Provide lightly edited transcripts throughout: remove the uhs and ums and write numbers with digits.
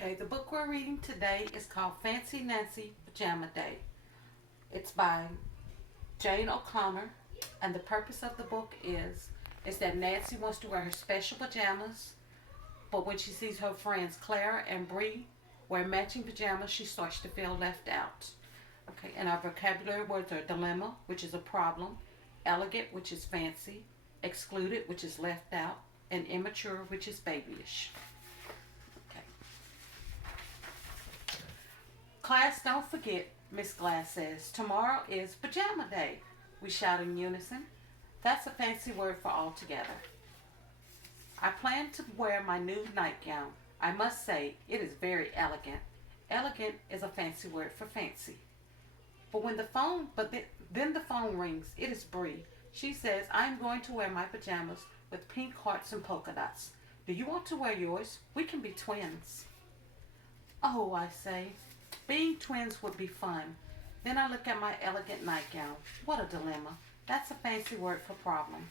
Okay, the book we're reading today is called Fancy Nancy Pajama Day. It's by Jane O'Connor, and the purpose of the book is that Nancy wants to wear her special pajamas, but when she sees her friends Clara and Bree wear matching pajamas, she starts to feel left out. Okay, and our vocabulary words are dilemma, which is a problem, elegant, which is fancy, excluded, which is left out, and immature, which is babyish. Okay. Class, don't forget, Miss Glass says, tomorrow is pajama day. We shout in unison. That's a fancy word for all together. I plan to wear my new nightgown. I must say, it is very elegant. Elegant is a fancy word for fancy. Then the phone rings. It is Bree. She says, I am going to wear my pajamas with pink hearts and polka dots. Do you want to wear yours? We can be twins. Oh, I say, being twins would be fun. Then I look at my elegant nightgown. What a dilemma. That's a fancy word for problem.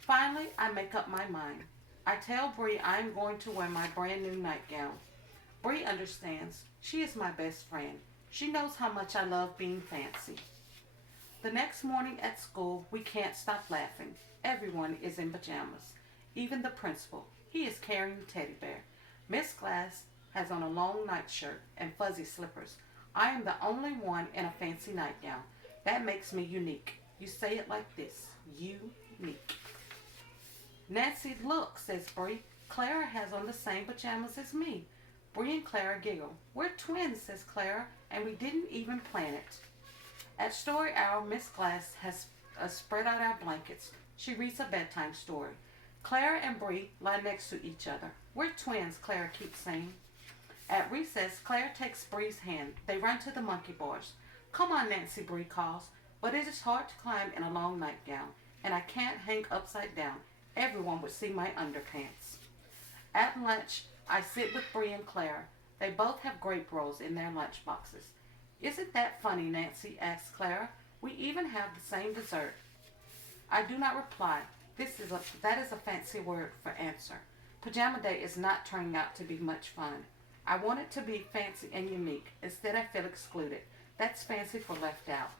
Finally, I make up my mind. I tell Bree I am going to wear my brand new nightgown. Bree understands. She is my best friend. She knows how much I love being fancy. The next morning at school, we can't stop laughing. Everyone is in pajamas. Even the principal. He is carrying the teddy bear. Miss Glass has on a long nightshirt and fuzzy slippers. I am the only one in a fancy nightgown. That makes me unique. You say it like this. Unique. Nancy, look, says Bree. Clara has on the same pajamas as me. Bree and Clara giggle. We're twins, says Clara, and we didn't even plan it. At story hour, Miss Glass has spread out our blankets. She reads a bedtime story. Clara and Bree lie next to each other. We're twins, Clara keeps saying. At recess, Clara takes Bree's hand. They run to the monkey bars. Come on, Nancy, Bree calls. But it is hard to climb in a long nightgown, and I can't hang upside down. Everyone would see my underpants. At lunch, I sit with Bree and Clara. They both have grape rolls in their lunch boxes. Isn't that funny, Nancy, asks Clara. We even have the same dessert. I do not reply. That is a fancy word for answer. Pajama day is not turning out to be much fun. I want it to be fancy and unique. Instead, I feel excluded. That's fancy for left out.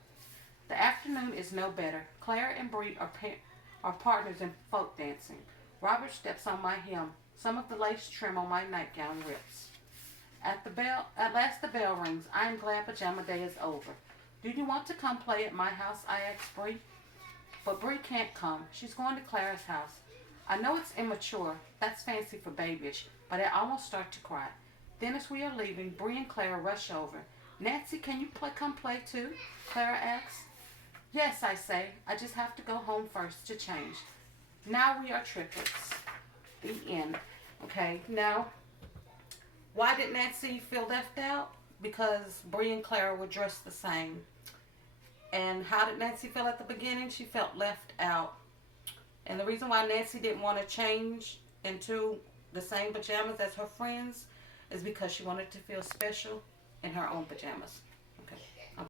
The afternoon is no better. Clara and Bree are partners in folk dancing. Robert steps on my hem. Some of the lace trim on my nightgown rips. At last the bell rings. I am glad pajama day is over. Do you want to come play at my house? I ask Bree. But Bree can't come. She's going to Clara's house. I know it's immature. That's fancy for babyish, but I almost start to cry. Then as we are leaving, Bree and Clara rush over. Nancy, can you come play too? Clara asks. Yes, I say. I just have to go home first to change. Now we are triplets. The end. Okay, now, why did Nancy feel left out? Because Bree and Clara were dressed the same. And how did Nancy feel at the beginning? She felt left out. And the reason why Nancy didn't want to change into the same pajamas as her friends is because she wanted to feel special in her own pajamas.